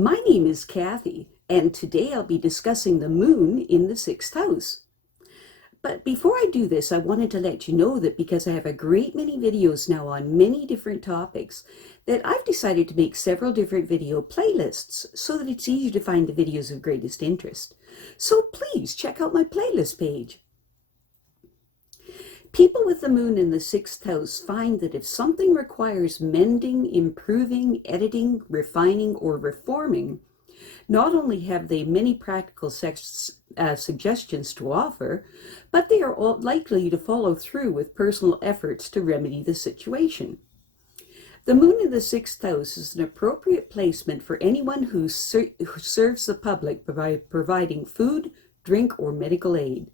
My name is Kathy, and today I'll be discussing the moon in the sixth house. But before I do this, I wanted to let you know that because I have a great many videos now on many different topics, that I've decided to make several different video playlists so that it's easy to find the videos of greatest interest. So please check out my playlist page. People with the moon in the sixth house find that if something requires mending, improving, editing, refining, or reforming, not only have they many practical suggestions to offer, but they are all likely to follow through with personal efforts to remedy the situation. The moon in the sixth house is an appropriate placement for anyone who serves the public by providing food, drink, or medical aid.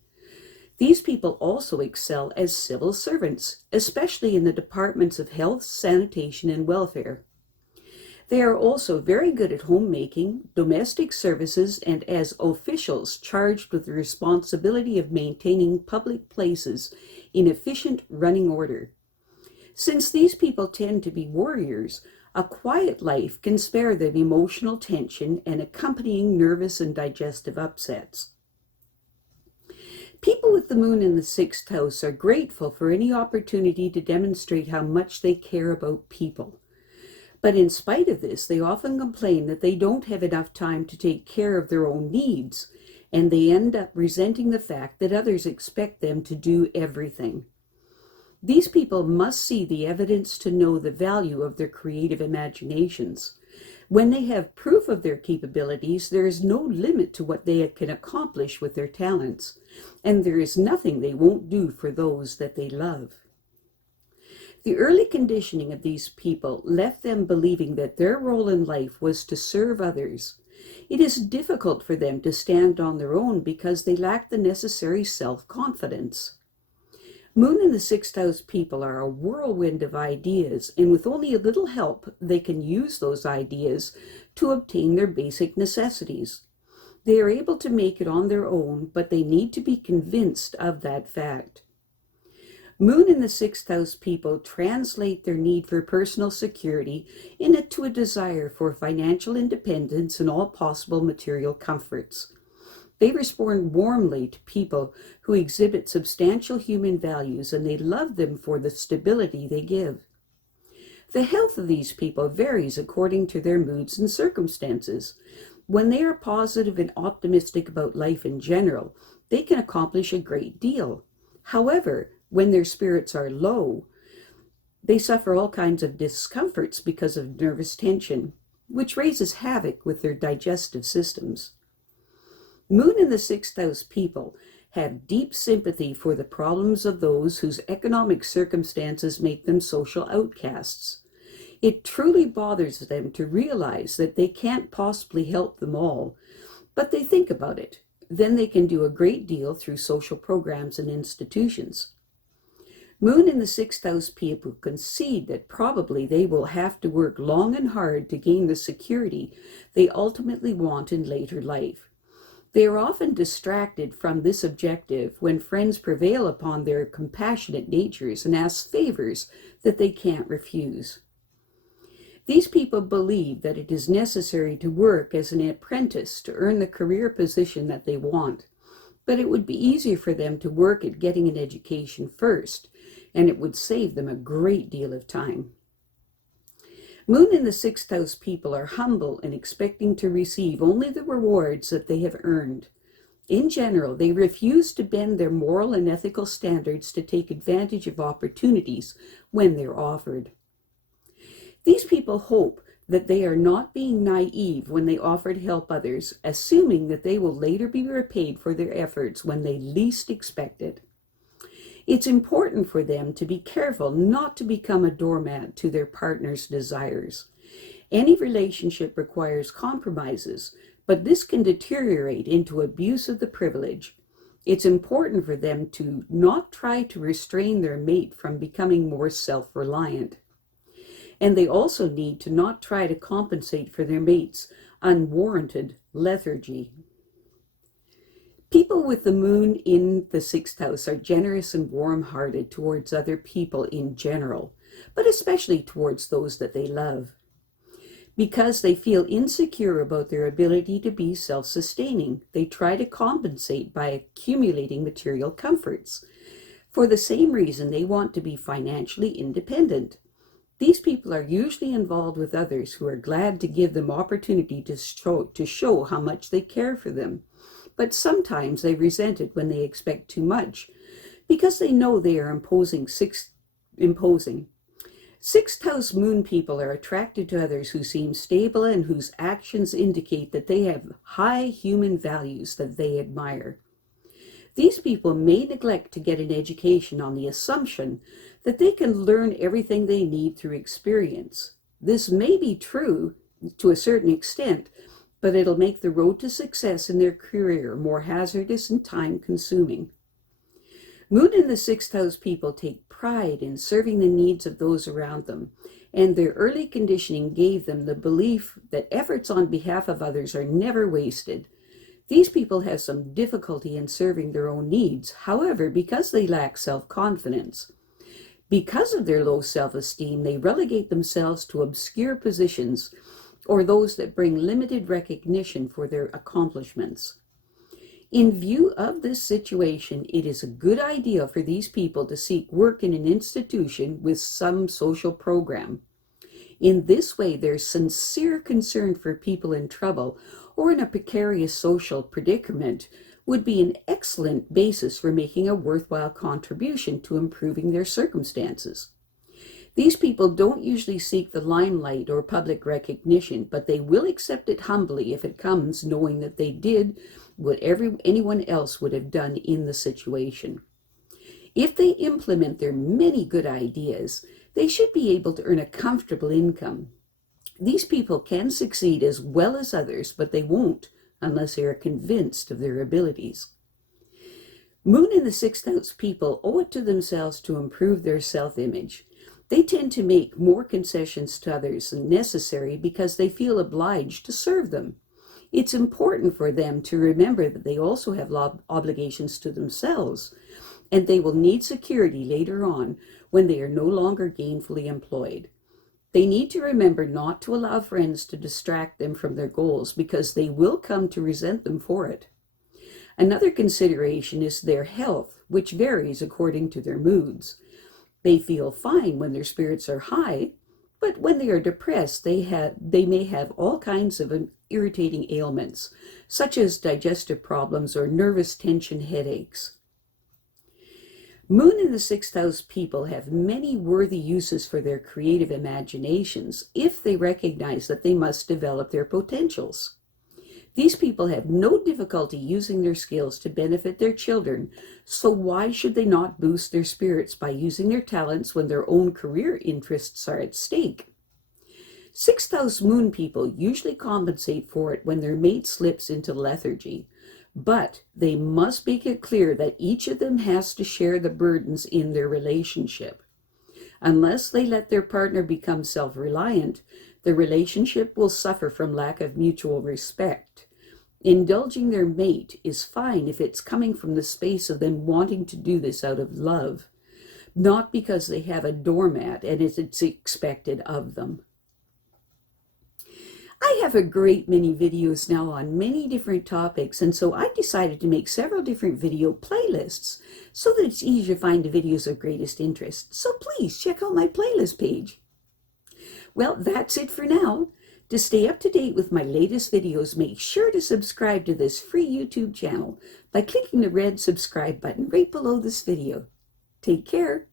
These people also excel as civil servants, especially in the departments of health, sanitation, and welfare. They are also very good at homemaking, domestic services, and as officials charged with the responsibility of maintaining public places in efficient running order. Since these people tend to be warriors, a quiet life can spare them emotional tension and accompanying nervous and digestive upsets. People with the moon in the sixth house are grateful for any opportunity to demonstrate how much they care about people. But in spite of this, they often complain that they don't have enough time to take care of their own needs, and they end up resenting the fact that others expect them to do everything. These people must see the evidence to know the value of their creative imaginations. When they have proof of their capabilities, there is no limit to what they can accomplish with their talents, and there is nothing they won't do for those that they love. The early conditioning of these people left them believing that their role in life was to serve others. It is difficult for them to stand on their own because they lack the necessary self-confidence. Moon in the sixth house people are a whirlwind of ideas, and with only a little help, they can use those ideas to obtain their basic necessities. They are able to make it on their own, but they need to be convinced of that fact. Moon in the sixth house people translate their need for personal security into a desire for financial independence and all possible material comforts. They respond warmly to people who exhibit substantial human values, and they love them for the stability they give. The health of these people varies according to their moods and circumstances. When they are positive and optimistic about life in general, they can accomplish a great deal. However, when their spirits are low, they suffer all kinds of discomforts because of nervous tension, which raises havoc with their digestive systems. Moon in the sixth house people have deep sympathy for the problems of those whose economic circumstances make them social outcasts. It truly bothers them to realize that they can't possibly help them all, but they think about it. Then they can do a great deal through social programs and institutions. Moon in the sixth house people concede that probably they will have to work long and hard to gain the security they ultimately want in later life. They are often distracted from this objective when friends prevail upon their compassionate natures and ask favors that they can't refuse. These people believe that it is necessary to work as an apprentice to earn the career position that they want, but it would be easier for them to work at getting an education first, and it would save them a great deal of time. Moon in the sixth house people are humble and expecting to receive only the rewards that they have earned. In general, they refuse to bend their moral and ethical standards to take advantage of opportunities when they're offered. These people hope that they are not being naive when they offer to help others, assuming that they will later be repaid for their efforts when they least expect it. It's important for them to be careful not to become a doormat to their partner's desires. Any relationship requires compromises, but this can deteriorate into abuse of the privilege. It's important for them to not try to restrain their mate from becoming more self-reliant. And they also need to not try to compensate for their mate's unwarranted lethargy. People with the moon in the sixth house are generous and warm-hearted towards other people in general, but especially towards those that they love. Because they feel insecure about their ability to be self-sustaining, they try to compensate by accumulating material comforts. For the same reason, they want to be financially independent. These people are usually involved with others who are glad to give them opportunity to show how much they care for them. But sometimes they resent it when they expect too much, because they know they are imposing. Sixth house moon people are attracted to others who seem stable and whose actions indicate that they have high human values that they admire. These people may neglect to get an education on the assumption that they can learn everything they need through experience. This may be true to a certain extent, but it'll make the road to success in their career more hazardous and time-consuming. Moon in the sixth house people take pride in serving the needs of those around them, and their early conditioning gave them the belief that efforts on behalf of others are never wasted. These people have some difficulty in serving their own needs, however, because they lack self-confidence. Because of their low self-esteem, they relegate themselves to obscure positions or those that bring limited recognition for their accomplishments. In view of this situation, it is a good idea for these people to seek work in an institution with some social program. In this way, their sincere concern for people in trouble or in a precarious social predicament would be an excellent basis for making a worthwhile contribution to improving their circumstances. These people don't usually seek the limelight or public recognition, but they will accept it humbly if it comes, knowing that they did what anyone else would have done in the situation. If they implement their many good ideas, they should be able to earn a comfortable income. These people can succeed as well as others, but they won't unless they are convinced of their abilities. Moon in the sixth house people owe it to themselves to improve their self-image. They tend to make more concessions to others than necessary because they feel obliged to serve them. It's important for them to remember that they also have obligations to themselves, and they will need security later on when they are no longer gainfully employed. They need to remember not to allow friends to distract them from their goals because they will come to resent them for it. Another consideration is their health, which varies according to their moods. They feel fine when their spirits are high, but when they are depressed, they may have all kinds of irritating ailments, such as digestive problems or nervous tension headaches. Moon in the sixth house people have many worthy uses for their creative imaginations if they recognize that they must develop their potentials. These people have no difficulty using their skills to benefit their children, so why should they not boost their spirits by using their talents when their own career interests are at stake? Sixth house moon people usually compensate for it when their mate slips into lethargy, but they must make it clear that each of them has to share the burdens in their relationship. Unless they let their partner become self-reliant, the relationship will suffer from lack of mutual respect. Indulging their mate is fine if it's coming from the space of them wanting to do this out of love, not because they have a doormat and it's expected of them. I have a great many videos now on many different topics, and so I decided to make several different video playlists so that it's easier to find the videos of greatest interest. So please check out my playlist page. Well, that's it for now. To stay up to date with my latest videos, make sure to subscribe to this free YouTube channel by clicking the red subscribe button right below this video. Take care.